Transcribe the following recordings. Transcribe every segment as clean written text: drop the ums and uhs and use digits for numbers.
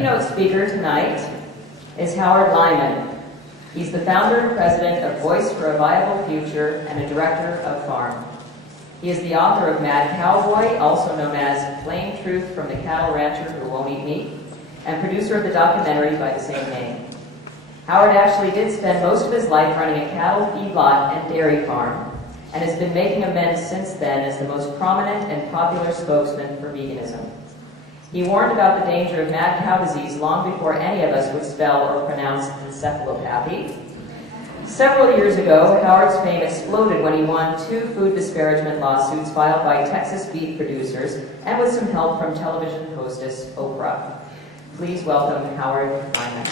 Keynote speaker tonight is Howard Lyman. He's the founder and president of Voice for a Viable Future and a director of Farm. He is the author of Mad Cowboy, also known as Plain Truth from the Cattle Rancher Who Won't Eat Meat, and producer of the documentary by the same name. Howard actually did spend most of his life running a cattle feedlot and dairy farm, and has been making amends since then as the most prominent and popular spokesman for veganism. He warned about the danger of mad cow disease long before any of us would spell or pronounce encephalopathy. Several years ago, Howard's fame exploded when he won 2 food disparagement lawsuits filed by Texas beef producers and with some help from television hostess Oprah. Please welcome Howard Lyman.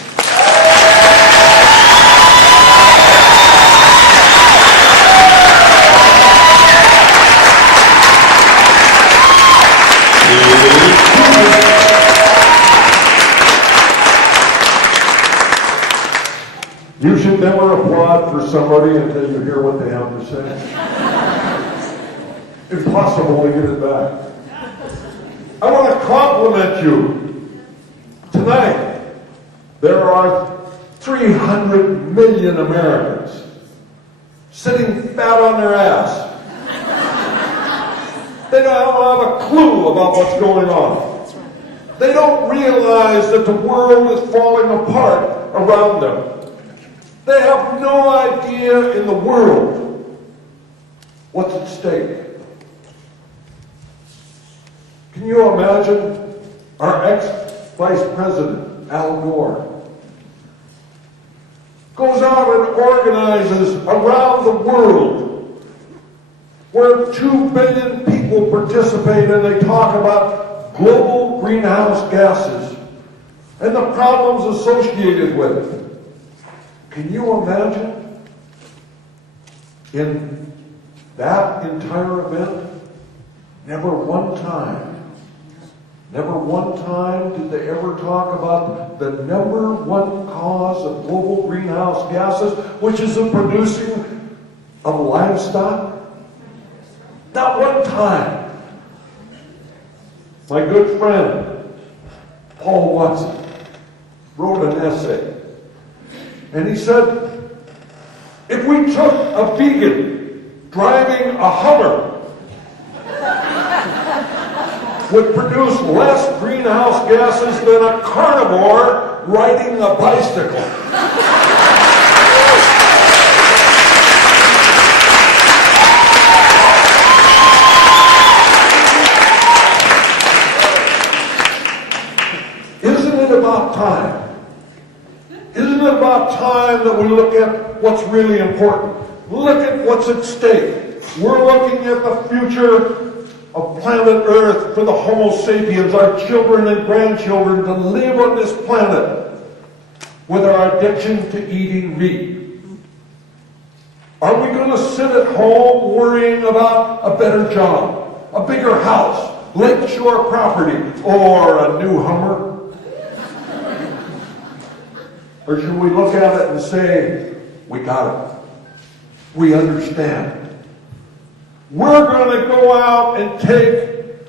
You should never applaud for somebody until you hear what they have to say. Impossible to get it back. I want to compliment you. Tonight, there are 300 million Americans sitting fat on their ass. They don't have a clue about what's going on. They don't realize that the world is falling apart around them. They have no idea in the world what's at stake. Can you imagine our ex-Vice President, Al Gore, goes out and organizes around the world where 2 billion people participate and they talk about global greenhouse gases and the problems associated with it. Can you imagine in that entire event, never one time did they ever talk about the number one cause of global greenhouse gases, which is the producing of livestock? Not one time. My good friend, Paul Watson, wrote an essay. And he said, if we took a vegan driving a Hummer, would produce less greenhouse gases than a carnivore riding a bicycle. Isn't it about time? Isn't it about time that we look at what's really important? Look at what's at stake. We're looking at the future of planet Earth for the Homo sapiens, our children and grandchildren, to live on this planet with our addiction to eating meat. Are we going to sit at home worrying about a better job, a bigger house, lakeshore property, or a new Hummer? Or should we look at it and say, we got it. We understand. We're going to go out and take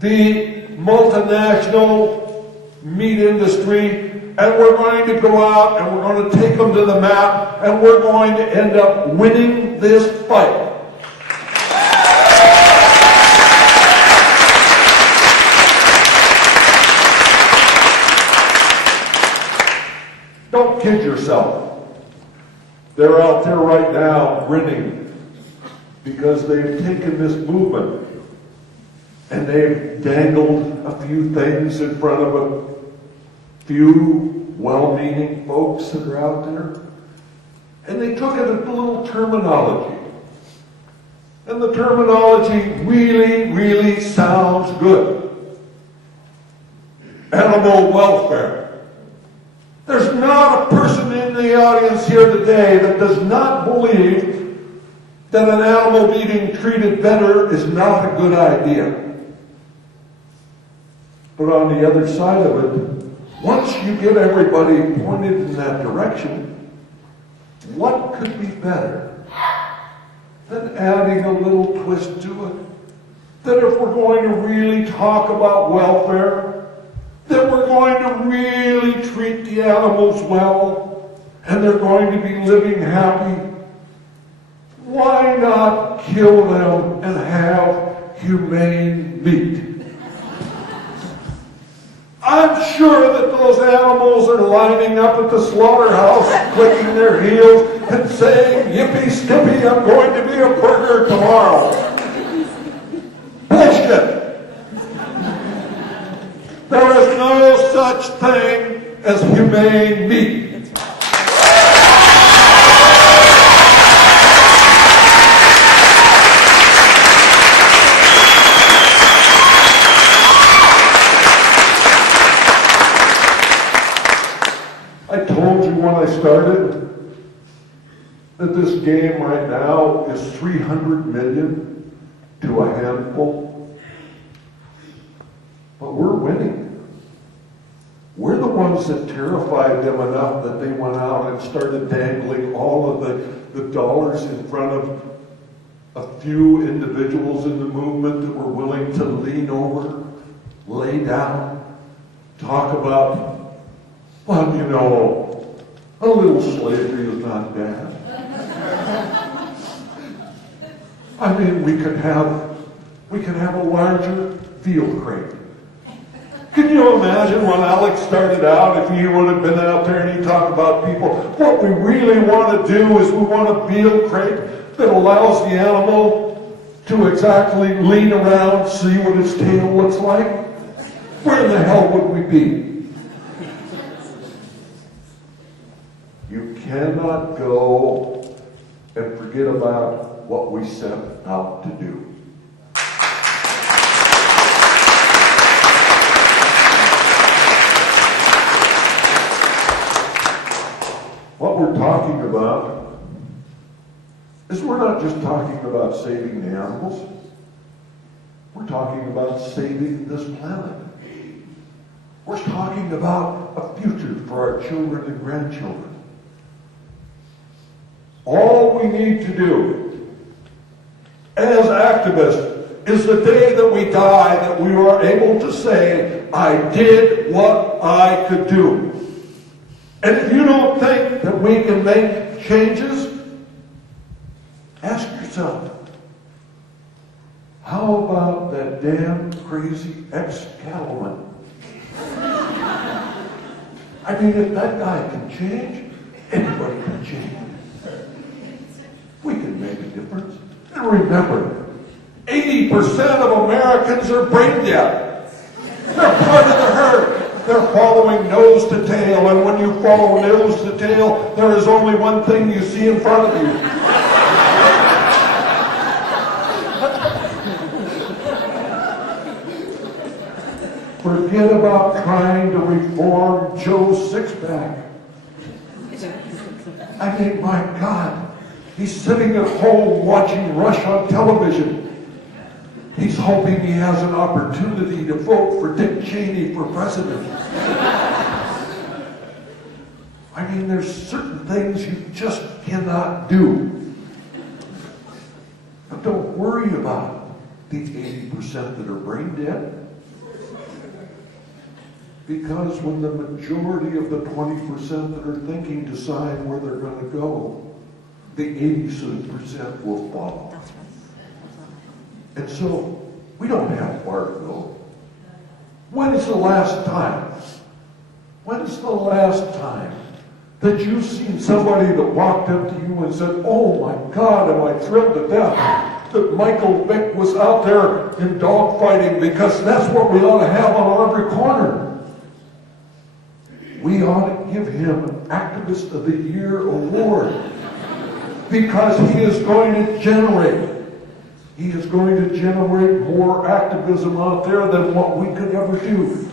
the multinational meat industry and we're going to go out and we're going to take them to the mat and we're going to end up winning this fight. Don't kid yourself. They're out there right now grinning because they've taken this movement and they've dangled a few things in front of a few well-meaning folks that are out there. And they took it a little terminology. And the terminology really, really sounds good. Animal welfare. There's not a person in the audience here today that does not believe that an animal being treated better is not a good idea. But on the other side of it, once you get everybody pointed in that direction, what could be better than adding a little twist to it? That if we're going to really talk about welfare, that we're going to really the animals well, and they're going to be living happy, why not kill them and have humane meat? I'm sure that those animals are lining up at the slaughterhouse, clicking their heels and saying, "Yippee skippy, I'm going to be a burger tomorrow." Bullshit! There is no such thing as humane meat. I told you when I started that this game right now is 300 million to a handful. But we're winning. We're the ones that terrified them enough that they went out and started dangling all of the dollars in front of a few individuals in the movement that were willing to lean over, lay down, talk about, well, you know, a little slavery is not bad. I mean, we could have a larger field crate. Can you imagine when Alex started out, if he would have been out there and he talked about people, what we really want to do is we want a field crate that allows the animal to exactly lean around, see what its tail looks like? Where the hell would we be? You cannot go and forget about what we set out to do. What we're talking about is we're not just talking about saving the animals. We're talking about saving this planet. We're talking about a future for our children and grandchildren. All we need to do as activists is the day that we die that we are able to say, I did what I could do. And if you don't think that we can make changes, ask yourself, how about that damn crazy ex-cattleman? I mean, if that guy can change, anybody can change. We can make a difference. And remember, 80% of Americans are brain dead. They're part of the herd. They're following nose to tail, and when you follow nose to tail, there is only one thing you see in front of you. Forget about trying to reform Joe's six-pack. I mean, my God. He's sitting at home watching Rush on television. He's hoping he has an opportunity to vote for Dick Cheney for president. I mean, there's certain things you just cannot do. But don't worry about the 80% that are brain dead. Because when the majority of the 20% that are thinking decide where they're going to go, the 80% will follow. And so, we don't have far to go. When is the last time that you've seen somebody that walked up to you and said, oh my God, am I thrilled to death that Michael Vick was out there in dogfighting, because that's what we ought to have on every corner. We ought to give him an Activist of the Year award. Because he is going to generate more activism out there than what we could ever do.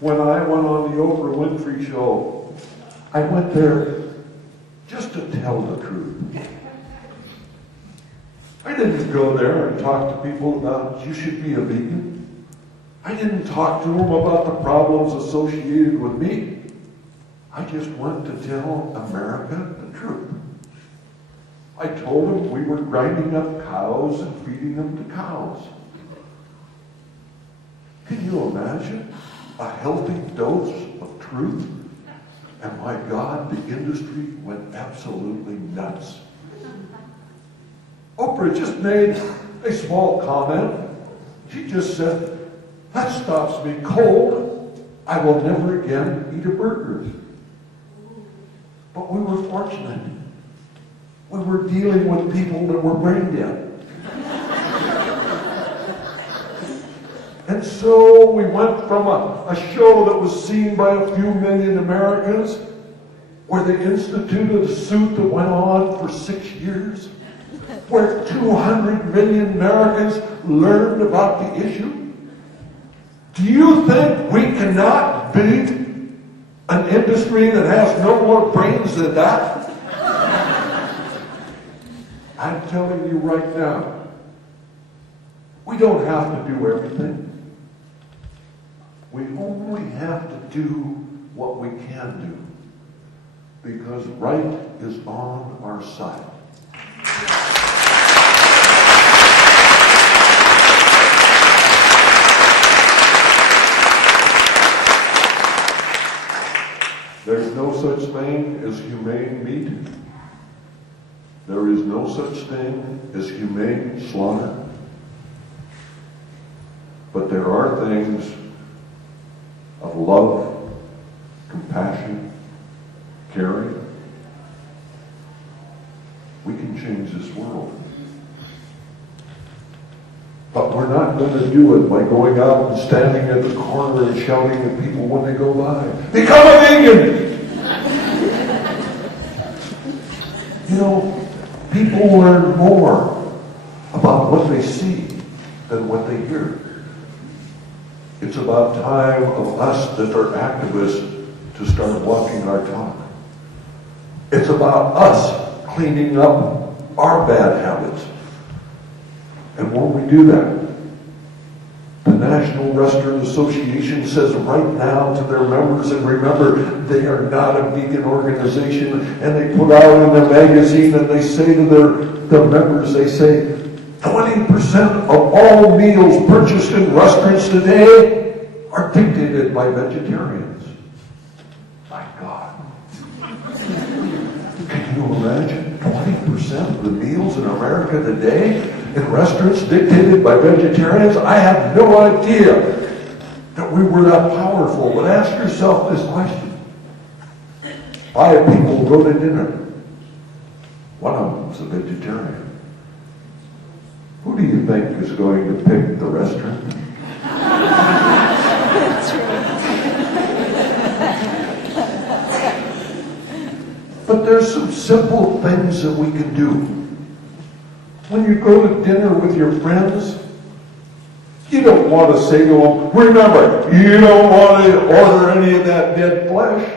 When I went on the Oprah Winfrey show, I went there just to tell the truth. I didn't go there and talk to people about you should be a vegan. I didn't talk to them about the problems associated with meat. I just went to tell America the truth. I told them we were grinding up cows and feeding them to cows. Can you imagine a healthy dose of truth? And my God, the industry went absolutely nuts. Oprah just made a small comment. She just said, that stops me cold. I will never again eat a burger. But we were fortunate. We were dealing with people that were brain dead. And so we went from a show that was seen by a few million Americans, where they instituted a suit that went on for 6 years, where 200 million Americans learned about the issue. Do you think we cannot beat an industry that has no more brains than that? I'm telling you right now, we don't have to do everything. We only have to do what we can do, because right is on our side. There's no such thing as humane meat. There is no such thing as humane slaughter. But there are things of love, compassion, caring. We can change this world. But we're not going to do it by going out and standing at the corner and shouting at people when they go by, become a vegan! You know, people learn more about what they see than what they hear. It's about time of us that are activists to start walking our talk. It's about us cleaning up our bad habits. And when we do that, the National Restaurant Association says right now to their members, and remember, they are not a vegan organization, and they put out in their magazine and they say to their members, they say, 20% of all meals purchased in restaurants today are dictated by vegetarians. My God. Can you imagine 20% of the meals in America today in restaurants dictated by vegetarians? I have no idea that we were that powerful, but ask yourself this question. 5 people go to dinner. One of them's a vegetarian. Who do you think is going to pick the restaurant? That's right. But there's some simple things that we can do. When you go to dinner with your friends, you don't want to say to them, remember, you don't want to order any of that dead flesh.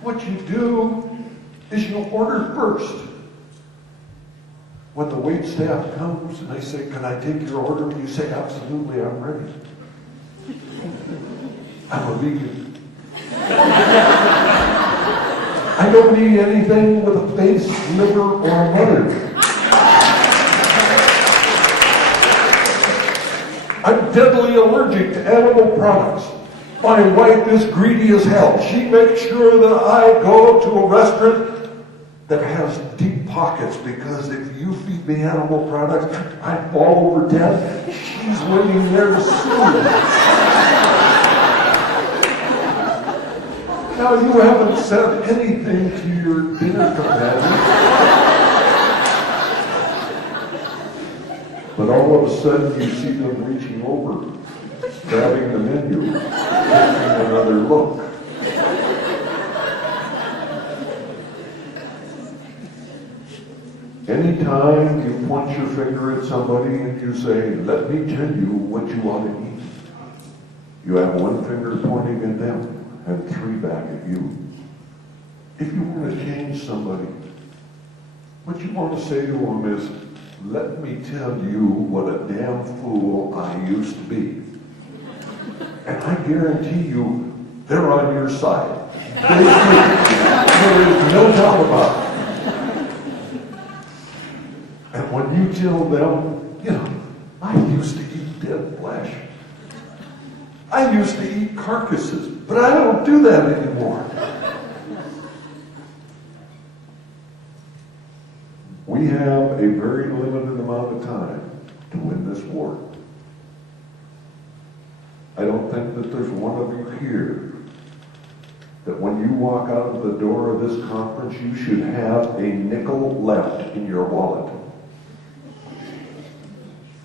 What you do is you order first. When the wait staff comes and they say, can I take your order? You say, absolutely, I'm ready. I'm a vegan. I don't eat anything with a face, liver, or a mother. I'm deadly allergic to animal products. My wife is greedy as hell. She makes sure that I go to a restaurant that has deep pockets, because if you feed me animal products, I fall over dead. She's waiting there to sue. Now, you haven't said anything to your dinner companion, but all of a sudden you see them reaching over, grabbing the menu, taking another look. Anytime you point your finger at somebody and you say, let me tell you what you ought to eat, you have one finger pointing at them and 3 back at you. If you want to change somebody, what you want to say to them is, let me tell you what a damn fool I used to be. And I guarantee you, they're on your side. There is no doubt about it. And when you tell them, I used to eat dead flesh. I used to eat carcasses, but I don't do that anymore. We have a very limited amount of time to win this war. I don't think that there's one of you here that when you walk out of the door of this conference, you should have a nickel left in your wallet.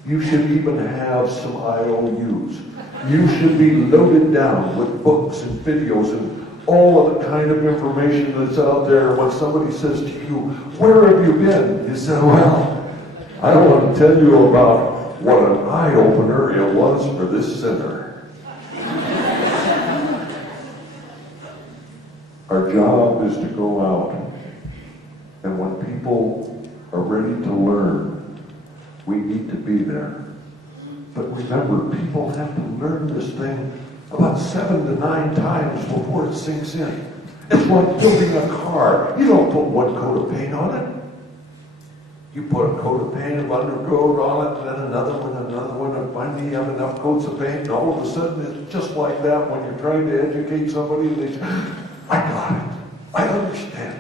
You should even have some IOUs. You should be loaded down with books and videos and all of the kind of information that's out there. When somebody says to you, "Where have you been?" you say, "Well, I don't want to tell you about what an eye-opener it was for this sinner." Our job is to go out, and when people are ready to learn, we need to be there. But remember, people have to learn this thing about 7 to 9 times before it sinks in. It's like building a car. You don't put one coat of paint on it. You put a coat of paint of undercoat on it, then another one, and finally you have enough coats of paint, and all of a sudden it's just like that when you're trying to educate somebody, and they say, "I got it. I understand."